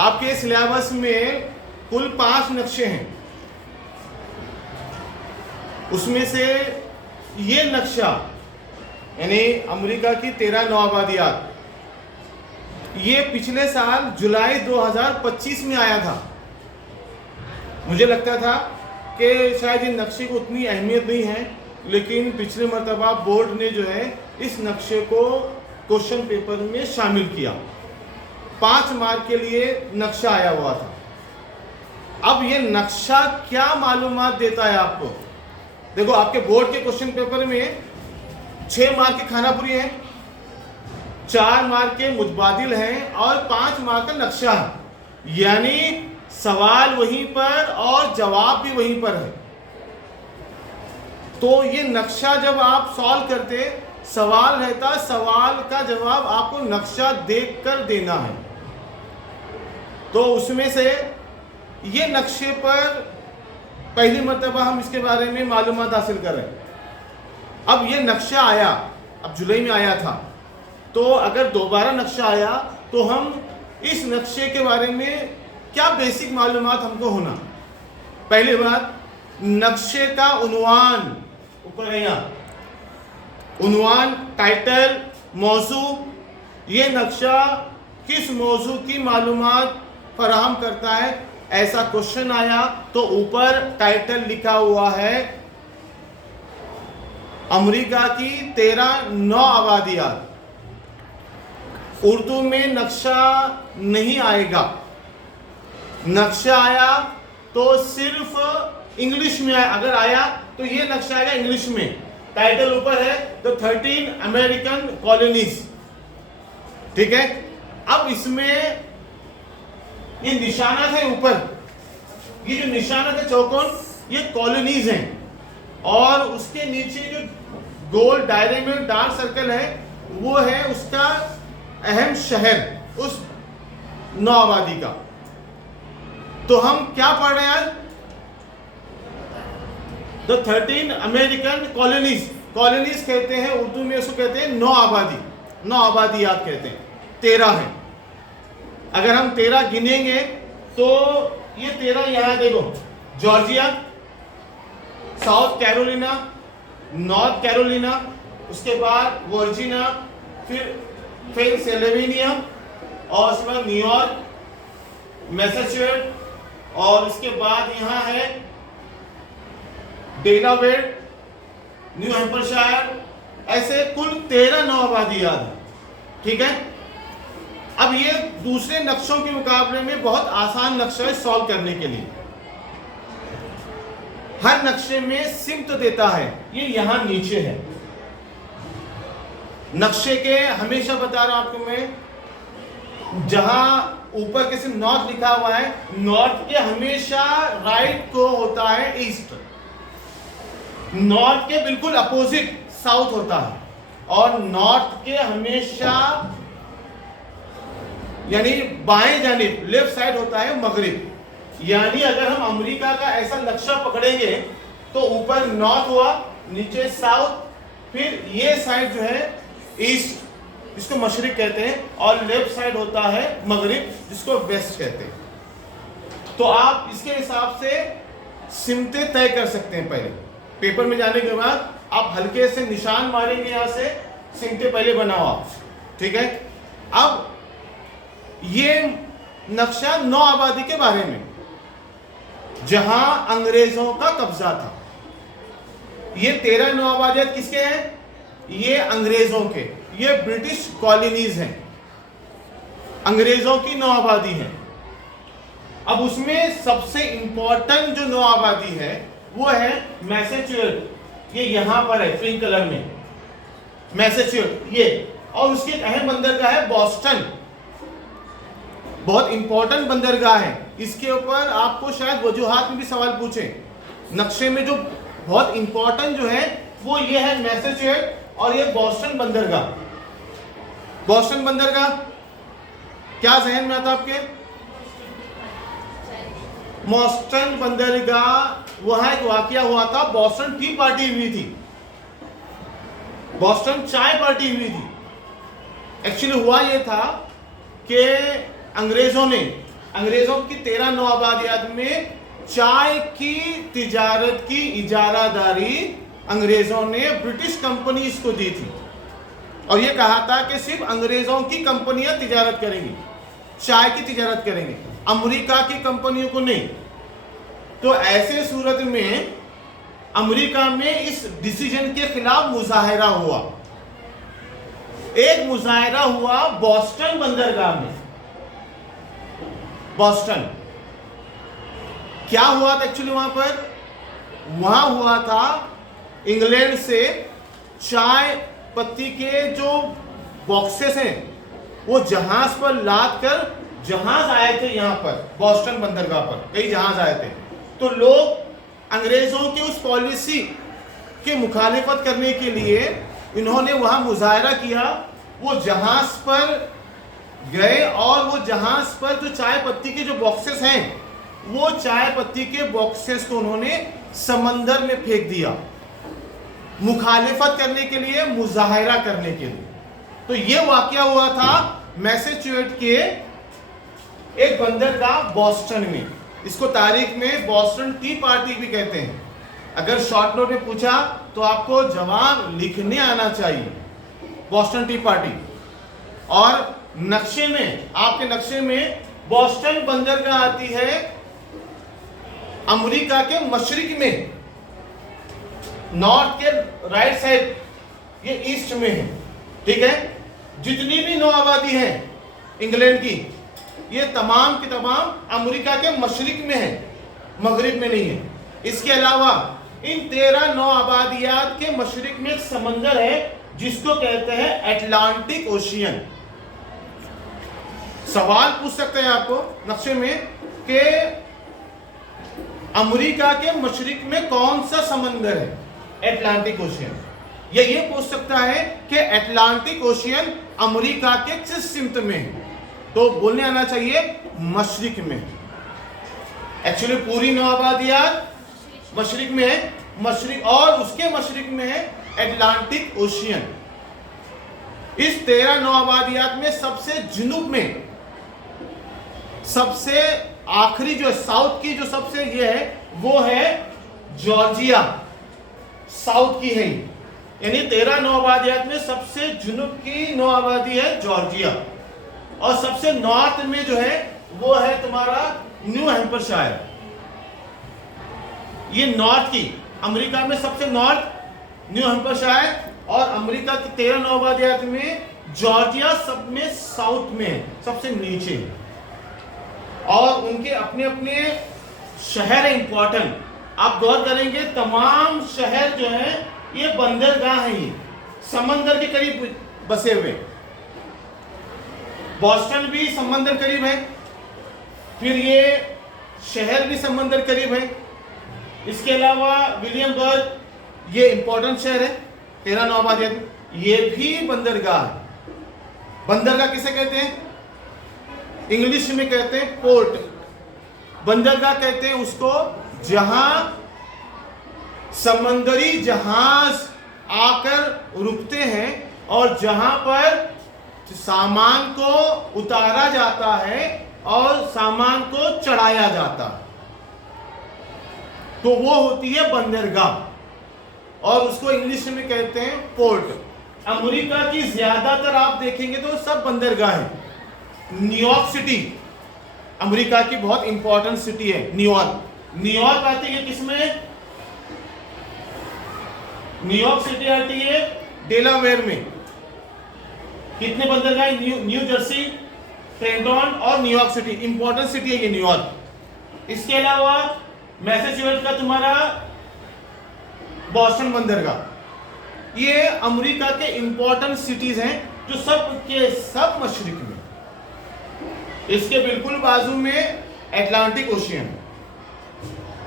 आपके सिलेबस में कुल 5 नक्शे हैं, उसमें से ये नक्शा यानी अमेरिका की 13 नौ आबादियात, ये पिछले साल जुलाई 2025 में आया था। मुझे लगता था कि शायद ये नक्शे को उतनी अहमियत नहीं है, लेकिन पिछले मरतबा बोर्ड ने जो है इस नक्शे को क्वेश्चन पेपर में शामिल किया। 5 मार्क के लिए नक्शा आया हुआ था। अब ये नक्शा क्या मालूमात देता है आपको? देखो, आपके बोर्ड के क्वेश्चन पेपर में 6 मार्क के खानापुरी है, 4 मार्क के मुतबादिल हैं और 5 मार्क का नक्शा है। यानी सवाल वहीं पर और जवाब भी वहीं पर है। तो ये नक्शा जब आप सॉल्व करते, सवाल रहता, सवाल का जवाब आपको नक्शा देखकर देना है। तो उसमें से ये नक्शे पर पहली मर्तबा हम इसके बारे में मालूमात हासिल कर रहे हैं। अब ये नक्शा आया, अब जुलाई में आया था, तो अगर दोबारा नक्शा आया तो हम इस नक्शे के बारे में क्या बेसिक मालूमात हमको होना। पहली बात, नक्शे का उन्वान ऊपर है, यहाँ उन्वान, टाइटल, मौजू, ये नक्शा किस मौजू की मालूमात फराहम करता है। ऐसा क्वेश्चन आया तो ऊपर टाइटल लिखा हुआ है अमेरिका की 13 नौ आबादियात। उर्दू में नक्शा नहीं आएगा, नक्शा आया तो सिर्फ इंग्लिश में आया। अगर आया तो ये नक्शा आएगा इंग्लिश में। टाइटल ऊपर है द 13 अमेरिकन कॉलोनीज, ठीक है। अब इसमें ये निशानत है ऊपर, ये जो निशानत है चौकोन, ये कॉलोनीज हैं, और उसके नीचे जो गोल दायरे में डार्क सर्कल है वो है उसका अहम शहर, उस नौ आबादी का। तो हम क्या पढ़ रहे हैं आज? The 13 American colonies. कॉलोनीज कहते हैं उर्दू में, उसको कहते हैं नौ आबादी, नौ आबादियात कहते हैं। 13 है। अगर हम 13 गिनेंगे तो ये 13 यहाँ देखो, Georgia, south Carolina, north Carolina, उसके बाद वर्जीनिया, फिर पेंसिल्वेनिया, और उसके बाद न्यूयॉर्क, मैसाचुसेट्स, और उसके बाद यहाँ है डेलावेयर, न्यू हैम्पशायर। ऐसे कुल 13 नौ आबादियात हैं, ठीक है। अब ये दूसरे नक्शों के मुकाबले में बहुत आसान नक्शा है सॉल्व करने के लिए। हर नक्शे में सिमत देता है, ये यहां नीचे है नक्शे के। हमेशा बता रहा हूं आपको मैं, जहां ऊपर के सिर्फ नॉर्थ लिखा हुआ है, नॉर्थ के हमेशा राइट को होता है ईस्ट, नॉर्थ के बिल्कुल अपोजिट साउथ होता है, और नॉर्थ के हमेशा यानी बाएं जानिब लेफ्ट साइड होता है मगरिब। यानी अगर हम अमेरिका का ऐसा नक्शा पकड़ेंगे तो ऊपर नॉर्थ हुआ, नीचे साउथ, फिर ये साइड जो है ईस्ट, इसको मशरिक कहते हैं, और लेफ्ट साइड होता है मगरिब, जिसको वेस्ट कहते हैं। तो आप इसके हिसाब से सिमतें तय कर सकते हैं। पहले पेपर में जाने के बाद आप हल्के से निशान मारेंगे, यहां से सिमतें पहले बनाओ आप, ठीक है। अब ये नक्शा नौ आबादी के बारे में, जहां अंग्रेजों का कब्जा था। ये 13 नौ आबादियात किसके हैं? ये अंग्रेजों के, ये ब्रिटिश कॉलोनीज हैं, अंग्रेजों की नौ आबादी है। अब उसमें सबसे इंपॉर्टेंट जो नौ आबादी है वो है मैसाचुसेट्स। ये यहां पर है पिंक कलर में, मैसाचुसेट्स ये, और उसकी एक अहम बंदरगाह है बॉस्टन, बहुत इंपॉर्टेंट बंदरगाह है। इसके ऊपर आपको शायद वजूहात में भी सवाल पूछे। नक्शे में जो बहुत इंपॉर्टेंट जो है वो ये है मैसाचुसेट्स, और ये बॉस्टन बंदरगाह। बॉस्टन बंदरगाह क्या जहन में आता आपके? बॉस्टन बंदरगाह, वहां एक वाकया हुआ था, बॉस्टन टी पार्टी हुई थी, बॉस्टन चाय पार्टी हुई थी। एक्चुअली हुआ ये था कि अंग्रेजों ने अंग्रेजों की 13 नौआबादियात में चाय की तिजारत की इजारादारी अंग्रेजों ने ब्रिटिश कंपनीज को दी थी और यह कहा था कि सिर्फ अंग्रेजों की कंपनियां तिजारत करेंगी, चाय की तिजारत करेंगे, अमेरिका की कंपनियों को नहीं। तो ऐसे सूरत में अमेरिका में इस डिसीजन के खिलाफ मुजाहिरा हुआ। एक मुजाहिरा हुआ बॉस्टन बंदरगाह में। बॉस्टन क्या हुआ था एक्चुअली वहां हुआ था इंग्लैंड से चाय पत्ती के जो बॉक्सेस हैं वो जहाज पर लाद कर जहाज आए थे यहां पर बॉस्टन बंदरगाह पर, कई जहाज आए थे। तो लोग अंग्रेजों की उस पॉलिसी की मुखालिफत करने के लिए इन्होंने वहां मुजाहिरा किया। वो जहाज पर गए और वो जहाज पर जो चाय पत्ती के जो बॉक्सेस हैं वो चाय पत्ती के बॉक्सेस को उन्होंने समंदर में फेंक दिया, मुखालिफत करने के लिए, मुजाहिरा करने के लिए। तो ये वाकया हुआ था मैसेच्यूसेट्स के एक बंदरगाह बॉस्टन में। इसको तारीख में बॉस्टन टी पार्टी भी कहते हैं। अगर शॉर्ट नोट में पूछा तो आपको जवाब लिखने आना चाहिए, बॉस्टन टी पार्टी। और नक्शे में, आपके नक्शे में बॉस्टन बंदरगाह आती है अमेरिका के मशरिक में, नॉर्थ के राइट साइड, ये ईस्ट में है, ठीक है। जितनी भी नौआबादी है इंग्लैंड की, ये तमाम की तमाम अमेरिका के मशरिक में है, मगरिब में नहीं है। इसके अलावा इन 13 नौआबादियात के मशरिक में एक समंदर है जिसको कहते हैं अटलांटिक ओशियन। सवाल पूछ सकते हैं आपको नक्शे में कि अमेरिका के मशरिक में कौन सा समंदर है, अटलांटिक ओशियन। या ये पूछ सकता है कि अटलांटिक ओशियन अमेरिका के किस सिमत में है, तो बोलने आना चाहिए मशरिक में। एक्चुअली पूरी नौआबादियात मशरिक में है, मशरिक और उसके मशरिक में है अटलांटिक ओशियन। इस 13 नौआबादियात में सबसे जुनूब में, सबसे आखिरी जो साउथ की जो सबसे ये है वो है जॉर्जिया, साउथ की है। यानी 13 नौआबादियात में सबसे जुनूब की नौआबादी है जॉर्जिया, और सबसे नॉर्थ में जो है वो है तुम्हारा न्यू हैम्पशायर। ये नॉर्थ की, अमेरिका में सबसे नॉर्थ न्यू हैम्पशायर, और अमेरिका की 13 नौआबादियात में जॉर्जिया सब में साउथ में सबसे नीचे। और उनके अपने अपने शहर है इंपॉर्टेंट। आप गौर करेंगे तमाम शहर जो है ये बंदरगाह है, ये समंदर के करीब बसे हुए। बॉस्टन भी समंदर करीब है, फिर ये शहर भी समंदर करीब है। इसके अलावा विलियमबर्ग ये इंपॉर्टेंट शहर है 13 नौआबादियात, ये भी बंदरगाह है। बंदरगाह किसे कहते हैं? इंग्लिश में कहते हैं पोर्ट। बंदरगाह कहते हैं उसको जहां समंदरी जहाज आकर रुकते हैं और जहां पर सामान को उतारा जाता है और सामान को चढ़ाया जाता है, तो वो होती है बंदरगाह, और उसको इंग्लिश में कहते हैं पोर्ट। अमेरिका की ज्यादातर आप देखेंगे तो सब बंदरगाह है। न्यूयॉर्क सिटी अमेरिका की बहुत इंपॉर्टेंट सिटी है। न्यूयॉर्क आती है किसमें? न्यूयॉर्क सिटी आती है डेलावेयर में। कितने बंदरगाह? न्यू जर्सी, ट्रेंटन और न्यूयॉर्क सिटी, इंपॉर्टेंट सिटी है ये न्यूयॉर्क। इसके अलावा मैसेच्यूसेट्स का तुम्हारा बॉस्टन बंदरगाह, ये अमेरिका के इंपॉर्टेंट सिटीज हैं जो सब के सब मशरिक में। इसके बिल्कुल बाजू में अटलांटिक ओशियन।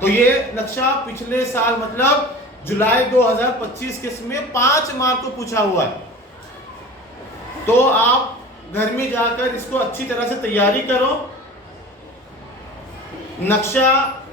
तो ये नक्शा पिछले साल मतलब जुलाई 2025 के इसमें 5 मार्क को पूछा हुआ है। तो आप घर में जाकर इसको अच्छी तरह से तैयारी करो। नक्शा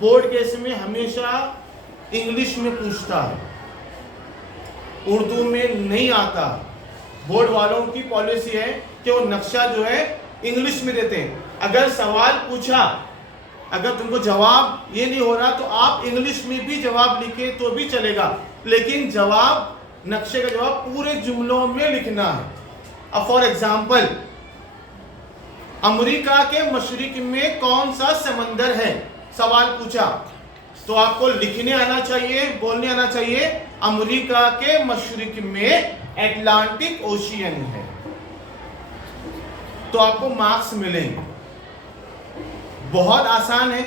बोर्ड के इसमें हमेशा इंग्लिश में पूछता है, उर्दू में नहीं आता। बोर्ड वालों की पॉलिसी है कि वो नक्शा जो है इंग्लिश में देते हैं। अगर सवाल पूछा, अगर तुमको जवाब ये नहीं हो रहा तो आप इंग्लिश में भी जवाब लिखे तो भी चलेगा, लेकिन जवाब, नक्शे का जवाब पूरे जुमलों में लिखना है। अब फॉर एग्जाम्पल, अमेरिका के मशरिक में कौन सा समंदर है, सवाल पूछा, तो आपको लिखने आना चाहिए, बोलने आना चाहिए, अमेरिका के मशरिक में अटलांटिक ओशियन है, तो आपको मार्क्स मिलेंगे। बहुत आसान है,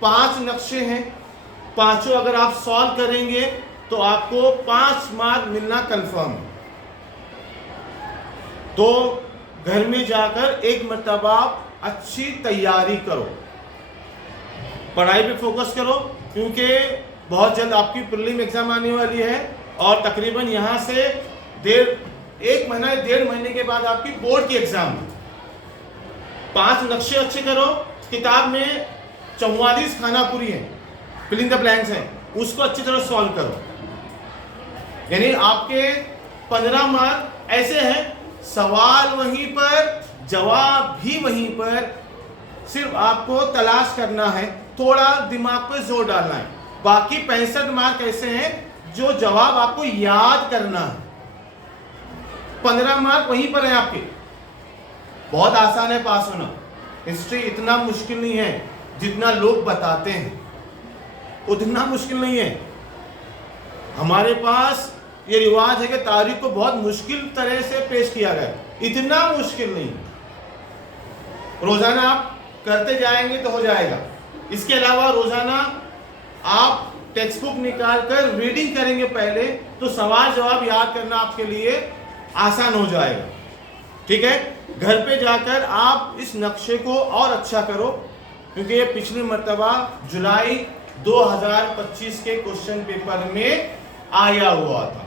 5 नक्शे हैं, पांचों अगर आप सॉल्व करेंगे तो आपको 5 मार्क मिलना कंफर्म है। तो घर में जाकर एक मर्तबा अच्छी तैयारी करो, पढ़ाई पे फोकस करो, क्योंकि बहुत जल्द आपकी प्रीलिम एग्जाम आने वाली है और तकरीबन यहाँ से 1 महीने के बाद आपकी बोर्ड की एग्जाम है। 5 नक्शे अच्छे करो, किताब में 44 खानापुरी है, फिलिंग द ब्लैंक्स है, उसको अच्छी तरह सॉल्व करो। यानी आपके 15 मार्क ऐसे हैं, सवाल वहीं पर, जवाब भी वहीं पर, सिर्फ आपको तलाश करना है, थोड़ा दिमाग पे जोर डालना है। बाकी 65 मार्क ऐसे हैं जो जवाब आपको याद करना है, 15 मार्क वहीं पर है आपके। बहुत आसान है पास होना, हिस्ट्री इतना मुश्किल नहीं है जितना लोग बताते हैं, उतना मुश्किल नहीं है। हमारे पास ये रिवाज है कि तारीख को बहुत मुश्किल तरह से पेश किया गया, इतना मुश्किल नहीं। रोजाना आप करते जाएंगे तो हो जाएगा। इसके अलावा रोजाना आप टेक्स्ट बुक निकाल कर रीडिंग करेंगे पहले, तो सवाल जवाब याद करना आपके लिए आसान हो जाएगा। ठीक है, घर पे जाकर आप इस नक्शे को और अच्छा करो, क्योंकि ये पिछली मर्तबा जुलाई 2025 के क्वेश्चन पेपर में आया हुआ था।